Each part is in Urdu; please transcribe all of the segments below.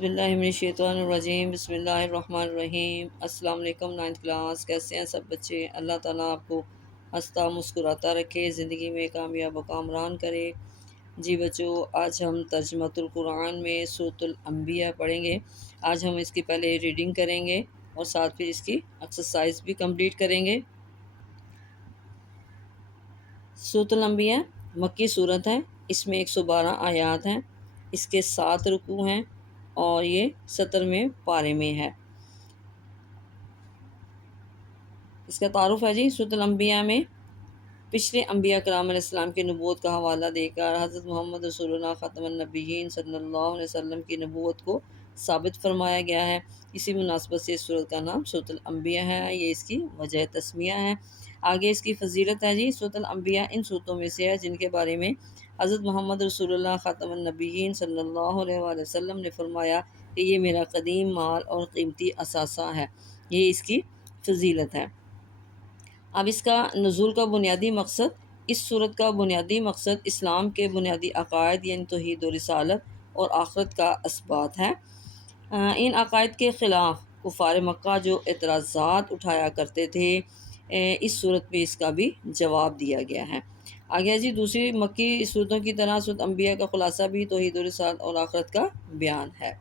باللہ من الشیطان الرجیم، بسم اللہ الرحمن الرحیم۔ السلام علیکم 9th کلاس، کیسے ہیں سب بچے؟ اللہ تعالیٰ آپ کو ہنستا مسکراتا رکھے، زندگی میں کامیاب و کامران کرے۔ جی بچوں، آج ہم ترجمۃ القرآن میں سورۃ الانبیاء پڑھیں گے۔ آج ہم اس کی پہلے ریڈنگ کریں گے اور ساتھ پھر اس کی ایکسرسائز بھی کمپلیٹ کریں گے۔ سورۃ الانبیاء مکی صورت ہے، اس میں 112 آیات ہیں، اس کے 7 رکوع ہیں اور یہ 70ویں پارے میں ہے۔ اس کا تعارف ہے جی۔ سورۃ الانبیاء میں پچھلے انبیاء کرام علیہ السلام کی نبوت کا حوالہ دے کر حضرت محمد رسول اللہ خاتم النبیین صلی اللہ علیہ وسلم کی نبوت کو ثابت فرمایا گیا ہے۔ اسی مناسبت سے اس سورت کا نام سورۃ الانبیاء ہے، یہ اس کی وجہ تسمیہ ہے۔ آگے اس کی فضیلت ہے جی۔ سورۃ الانبیاء ان سورتوں میں سے ہے جن کے بارے میں حضرت محمد رسول اللہ خاتم النبیین صلی اللہ علیہ وآلہ وسلم نے فرمایا کہ یہ میرا قدیم مال اور قیمتی اثاثہ ہے۔ یہ اس کی فضیلت ہے۔ اب اس کا نزول کا بنیادی مقصد، اس صورت کا بنیادی مقصد اسلام کے بنیادی عقائد یعنی توحید و رسالت اور آخرت کا اثبات ہے۔ ان عقائد کے خلاف کفار مکہ جو اعتراضات اٹھایا کرتے تھے، اس صورت میں اس کا بھی جواب دیا گیا ہے۔ آگے جی، دوسری مکی صورتوں کی طرح سورۃ انبیاء کا خلاصہ بھی توحید و رسالت اور آخرت کا بیان ہے۔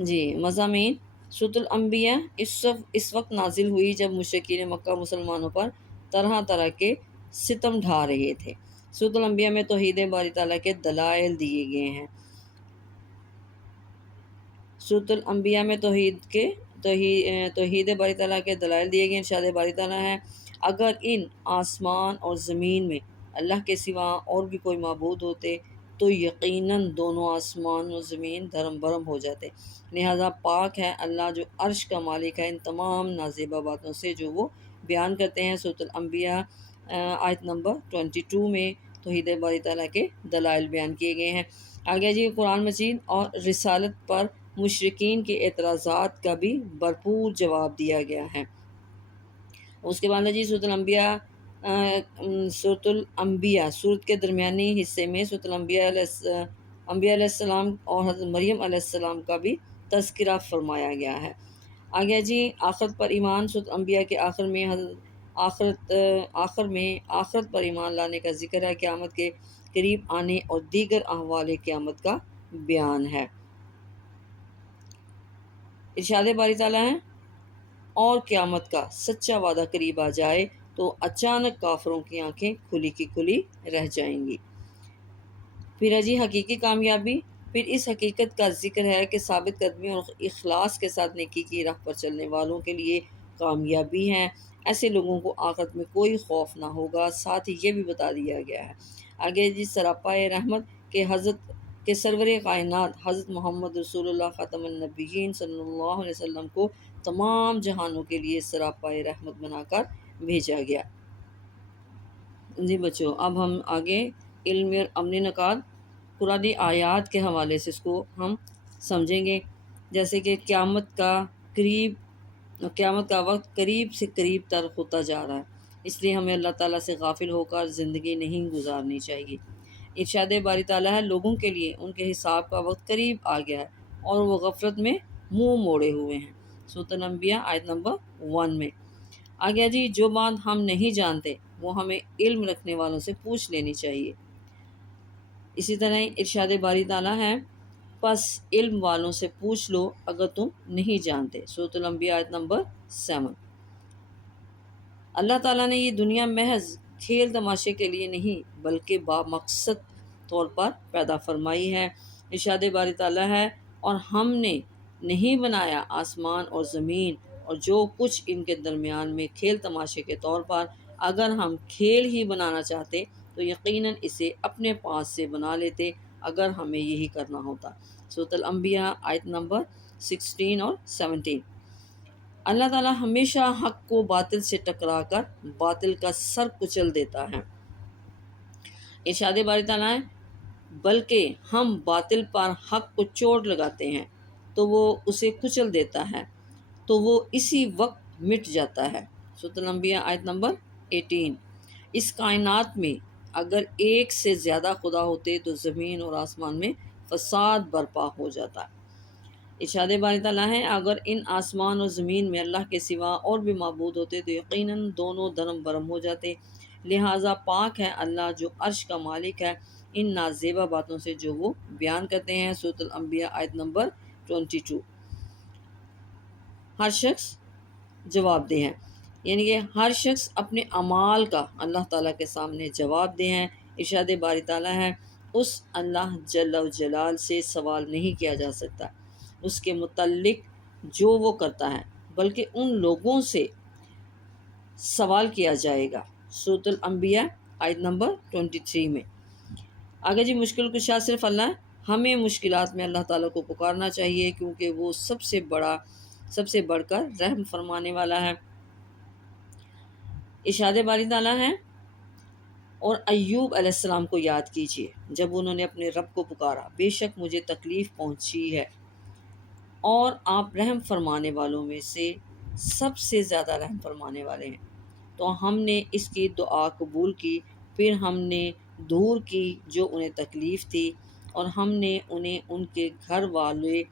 جی مضامین۔ سورۃ الانبیاء اس وقت نازل ہوئی جب مشرکین مکہ مسلمانوں پر طرح طرح کے ستم ڈھا رہے تھے۔ سورۃ الانبیاء میں توحید باری تعالیٰ کے دلائل دیے گئے ہیں۔ سورۃ الانبیاء میں توحید باری تعالیٰ کے دلائل دیے گئے، ارشاد باری تعالیٰ ہے، اگر ان آسمان اور زمین میں اللہ کے سوا اور بھی کوئی معبود ہوتے تو یقیناً دونوں آسمان و زمین دھرم برہم ہو جاتے۔ لہٰذا پاک ہے اللہ جو عرش کا مالک ہے ان تمام نازیبہ باتوں سے جو وہ بیان کرتے ہیں۔ سورۃ الانبیاء آیت نمبر 22 میں توحید باری تعالیٰ کے دلائل بیان کیے گئے ہیں۔ آگے جی، قرآن مجید اور رسالت پر مشرکین کے اعتراضات کا بھی بھرپور جواب دیا گیا ہے۔ اس کے بعد جی سورت کے درمیانی حصے میں سورۃ الانبیاء علیہ السلام اور حضرت مریم علیہ السلام کا بھی تذکرہ فرمایا گیا ہے۔ آگے جی، آخرت پر ایمان۔ سورۃ الانبیاء کے آخر میں آخرت پر ایمان لانے کا ذکر ہے، قیامت کے قریب آنے اور دیگر احوال قیامت کا بیان ہے۔ ارشاد باری تعالیٰ ہے، اور قیامت کا سچا وعدہ قریب آ جائے تو اچانک کافروں کی آنکھیں کھلی کی کھلی رہ جائیں گی۔ پھر ہے جی حقیقی کامیابی۔ پھر اس حقیقت کا ذکر ہے کہ ثابت قدمی اور اخلاص کے ساتھ نیکی کی راہ پر چلنے والوں کے لیے کامیابی ہے۔ ایسے لوگوں کو آخرت میں کوئی خوف نہ ہوگا۔ ساتھ ہی یہ بھی بتا دیا گیا ہے آگے جی، سراپائے رحمت کہ سرور کائنات حضرت محمد رسول اللہ خاتم النبیین صلی اللہ علیہ وسلم کو تمام جہانوں کے لیے سراپائے رحمت بنا کر بھیجا گیا۔ جی بچوں، اب ہم آگے علم اور عملی نکات قرآنی آیات کے حوالے سے اس کو ہم سمجھیں گے، جیسے کہ قیامت کا وقت قریب سے قریب تر ہوتا جا رہا ہے، اس لیے ہمیں اللہ تعالیٰ سے غافل ہو کر زندگی نہیں گزارنی چاہیے۔ ارشاد باری تعالیٰ ہے، لوگوں کے لیے ان کے حساب کا وقت قریب آ گیا ہے اور وہ غفلت میں منہ موڑے ہوئے ہیں۔ سورۃ الانبیاء آیت نمبر 1 میں آگیا جی، جو بات ہم نہیں جانتے وہ ہمیں علم رکھنے والوں سے پوچھ لینی چاہیے۔ اسی طرح ارشاد باری تعالیٰ ہے، پس علم والوں سے پوچھ لو اگر تم نہیں جانتے۔ سورۃ الانبیاء آیت نمبر 7۔ اللہ تعالیٰ نے یہ دنیا محض کھیل تماشے کے لیے نہیں بلکہ بامقصد طور پر پیدا فرمائی ہے۔ ارشاد باری تعالیٰ ہے، اور ہم نے نہیں بنایا آسمان اور زمین اور جو کچھ ان کے درمیان میں کھیل تماشے کے طور پر، اگر ہم کھیل ہی بنانا چاہتے تو یقیناً اسے اپنے پاس سے بنا لیتے اگر ہمیں یہی کرنا ہوتا۔ سورۃ الانبیاء آیت نمبر 16 اور 17۔ اللہ تعالیٰ ہمیشہ حق کو باطل سے ٹکرا کر باطل کا سر کچل دیتا ہے۔ ارشاد باری تعالیٰ ہے، بلکہ ہم باطل پر حق کو چوٹ لگاتے ہیں تو وہ اسے کچل دیتا ہے تو وہ اسی وقت مٹ جاتا ہے۔ سورۃ الانبیاء آیت نمبر 18۔ اس کائنات میں اگر ایک سے زیادہ خدا ہوتے تو زمین اور آسمان میں فساد برپا ہو جاتا ہے۔ ارشاد باری تعالیٰ ہے اگر ان آسمان اور زمین میں اللہ کے سوا اور بھی معبود ہوتے تو یقیناً دونوں دھرم برہم ہو جاتے، لہٰذا پاک ہے اللہ جو عرش کا مالک ہے ان نازیبا باتوں سے جو وہ بیان کرتے ہیں۔ سورۃ الانبیاء آیت نمبر 22۔ ہر شخص جواب دہ ہے، یعنی کہ ہر شخص اپنے اعمال کا اللہ تعالیٰ کے سامنے جواب دہ ہے۔ ارشاد باری تعالیٰ ہے اس اللہ جل و جلال سے سوال نہیں کیا جا سکتا اس کے متعلق جو وہ کرتا ہے، بلکہ ان لوگوں سے سوال کیا جائے گا۔ سورۃ الانبیاء آیت نمبر 23 میں آگے جی مشکل کشا صرف اللہ ہے، ہمیں مشکلات میں اللہ تعالیٰ کو پکارنا چاہیے کیونکہ وہ سب سے بڑھ کر رحم فرمانے والا ہے۔ ارشاد باری تعالیٰ ہے اور ایوب علیہ السلام کو یاد کیجیے جب انہوں نے اپنے رب کو پکارا، بے شک مجھے تکلیف پہنچی ہے اور آپ رحم فرمانے والوں میں سے سب سے زیادہ رحم فرمانے والے ہیں، تو ہم نے اس کی دعا قبول کی، پھر ہم نے دور کی جو انہیں تکلیف تھی اور ہم نے انہیں ان کے گھر والے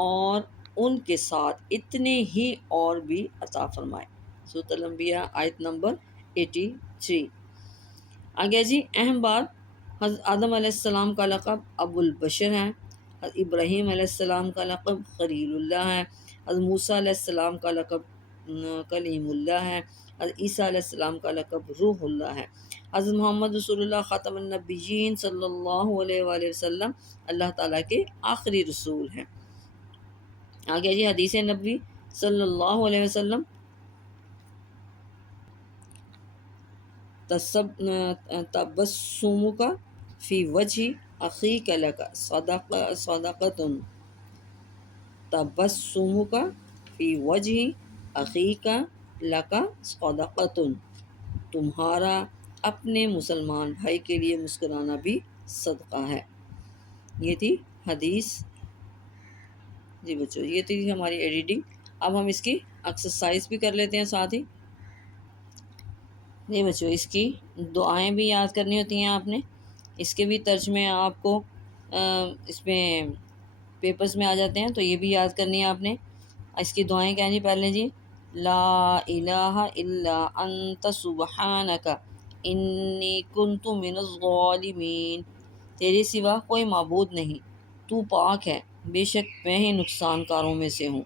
اور ان کے ساتھ اتنے ہی اور بھی عطا فرمائے۔ سورۃ الانبیاء آیت نمبر 83۔ آگے جی اہم بات، حضرت آدم علیہ السلام کا لقب ابو البشر ہے، حضرت ابراہیم علیہ السلام کا لقب خلیل اللہ ہے، حضرت موسیٰ علیہ السلام کا لقب کلیم اللہ ہے، حضرت عیسیٰ علیہ السلام کا لقب روح اللہ ہے، حضرت محمد رسول اللہ خاتم النبیین صلی اللہ علیہ وآلہ وسلم اللہ تعالیٰ کے آخری رسول ہیں۔ آگے جی حدیث نبوی صلی اللہ علیہ وسلم، تبسمک فی وجہ اخیک لک صدقۃ، تبسمک فی وجہ اخیک لک صدقۃ، تمہارا اپنے مسلمان بھائی کے لیے مسکرانا بھی صدقہ ہے۔ یہ تھی حدیث جی بچوں، یہ تھی ہماری ایڈیٹنگ۔ اب ہم اس کی ایکسرسائز بھی کر لیتے ہیں ساتھ ہی۔ جی بچوں، اس کی دعائیں بھی یاد کرنی ہوتی ہیں آپ نے، اس کے بھی ترجمے آپ کو اس میں پیپرز میں آ جاتے ہیں، تو یہ بھی یاد کرنی ہے آپ نے۔ اس کی دعائیں کیا ہیں جی؟ پہلے جی لا الہ الا انت سبحانک انی کنت من الظالمین، تیرے سوا کوئی معبود نہیں، تو پاک ہے، بے شک میں ہی نقصان کاروں میں سے ہوں۔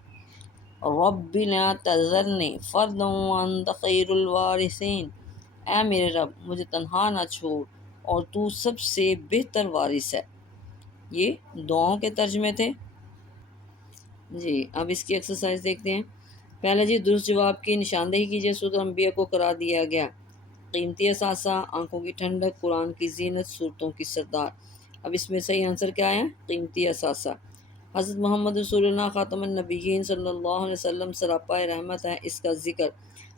رب لا تذرنی فردا وانت خیر الوارثین، اے میرے رب مجھے تنہا نہ چھوڑ اور تو سب سے بہتر وارث ہے۔ یہ دعاؤں کے ترجمے تھے جی۔ اب اس کی ایکسرسائز دیکھتے ہیں۔ پہلا جی درست جواب کی نشاندہی کیجیے۔ سورۃ الانبیاء کو قرار دیا گیا قیمتی اثاثہ، آنکھوں کی ٹھنڈک، قرآن کی زینت، صورتوں کی سردار۔ اب اس میں صحیح آنسر کیا ہے؟ قیمتی اثاثہ۔ حضرت محمد رسول اللہ خاتم النبیین صلی اللہ علیہ وسلم سراپا رحمت ہے، اس کا ذکر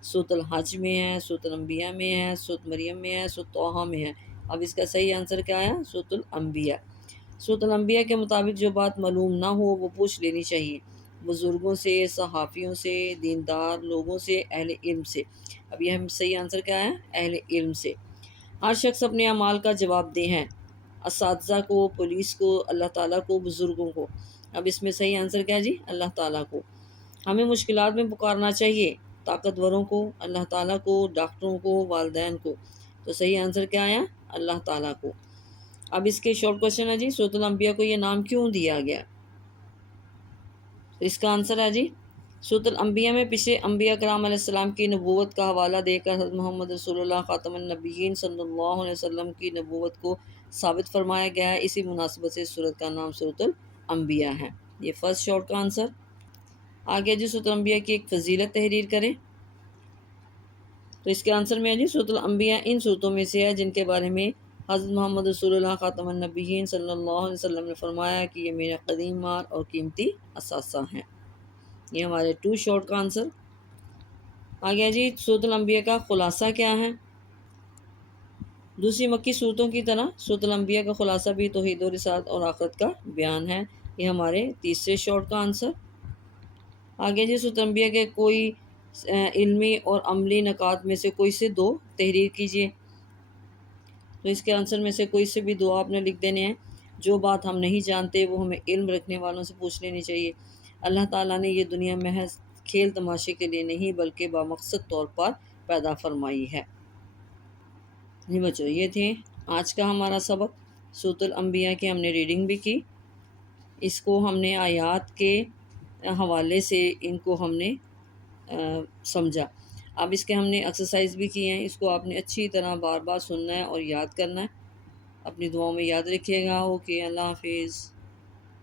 سورۃ الحج میں ہے، سورۃ الانبیاء میں ہے، سورۃ مریم میں ہے، سورۃ طٰہٰ میں ہے۔ اب اس کا صحیح آنسر کیا ہے؟ سورۃ الانبیاء۔ سورۃ الانبیاء کے مطابق جو بات معلوم نہ ہو وہ پوچھ لینی چاہیے، بزرگوں سے، صحافیوں سے، دیندار لوگوں سے، اہل علم سے۔ اب یہ صحیح آنسر کیا ہے؟ اہل علم سے۔ ہر شخص اپنے اعمال کا جواب دہ ہے، اساتذہ کو، پولیس کو، اللہ تعالیٰ کو، بزرگوں کو۔ اب اس میں صحیح آنسر کیا ہے جی؟ اللہ تعالیٰ کو۔ ہمیں مشکلات میں پکارنا چاہیے، طاقتوروں کو، اللہ تعالیٰ کو، ڈاکٹروں کو، والدین کو۔ تو صحیح آنسر کیا ہے؟ اللہ تعالیٰ کو۔ اب اس کے شارٹ کوشچن ہے جی سورۃ الانبیاء کو یہ نام کیوں دیا گیا؟ تو اس کا آنسر ہے جی سورۃ الانبیاء میں پچھلے انبیاء کرام علیہ السلام کی نبوت کا حوالہ دے کر حضرت محمد رسول اللہ خاتم النبیین صلی اللہ علیہ وسلم کی نبوت کو ثابت فرمایا گیا ہے، اسی مناسبت سے سورت کا نام سورۃ الانبیاء ہے۔ یہ فرسٹ شارٹ کا آنسر۔ آگے جی سورۃ الانبیاء کی ایک فضیلت تحریر کریں، تو اس کے آنسر میں ہے جی سورۃ الانبیاء ان صورتوں میں سے ہے جن کے بارے میں حضرت محمد رسول اللہ خاتم النبیین صلی اللہ علیہ وسلم نے فرمایا کہ یہ میرا قدیم مال اور قیمتی اثاثہ ہیں۔ یہ ہمارے 2 شارٹ کا آنسر۔ آگے جی سورۃ الانبیاء کا خلاصہ کیا ہے؟ دوسری مکی صورتوں کی طرح سورۃ الانبیاء کا خلاصہ بھی توحید و رسالت اور آخرت کا بیان ہے۔ یہ ہمارے تیسرے شارٹ کا آنسر۔ آگے جی سورۃ الانبیاء کے کوئی علمی اور عملی نکات میں سے کوئی سے 2 تحریر کیجیے۔ تو اس کے آنسر میں سے کوئی سے بھی 2 آپ نے لکھ دینے ہیں۔ جو بات ہم نہیں جانتے وہ ہمیں علم رکھنے والوں سے پوچھ لینی چاہیے۔ اللہ تعالیٰ نے یہ دنیا محض کھیل تماشے کے لیے نہیں بلکہ بامقصد طور پر پیدا فرمائی ہے۔ جی بچوں، یہ تھے آج کا ہمارا سبق۔ سورۃ الانبیاء کی ہم نے ریڈنگ بھی کی، اس کو ہم نے آیات کے حوالے سے ان کو ہم نے سمجھا۔ اب اس کے ہم نے ایکسرسائز بھی کی ہیں، اس کو آپ نے اچھی طرح بار بار سننا ہے اور یاد کرنا ہے۔ اپنی دعاؤں میں یاد رکھیے گا۔ اوکے، اللہ حافظ۔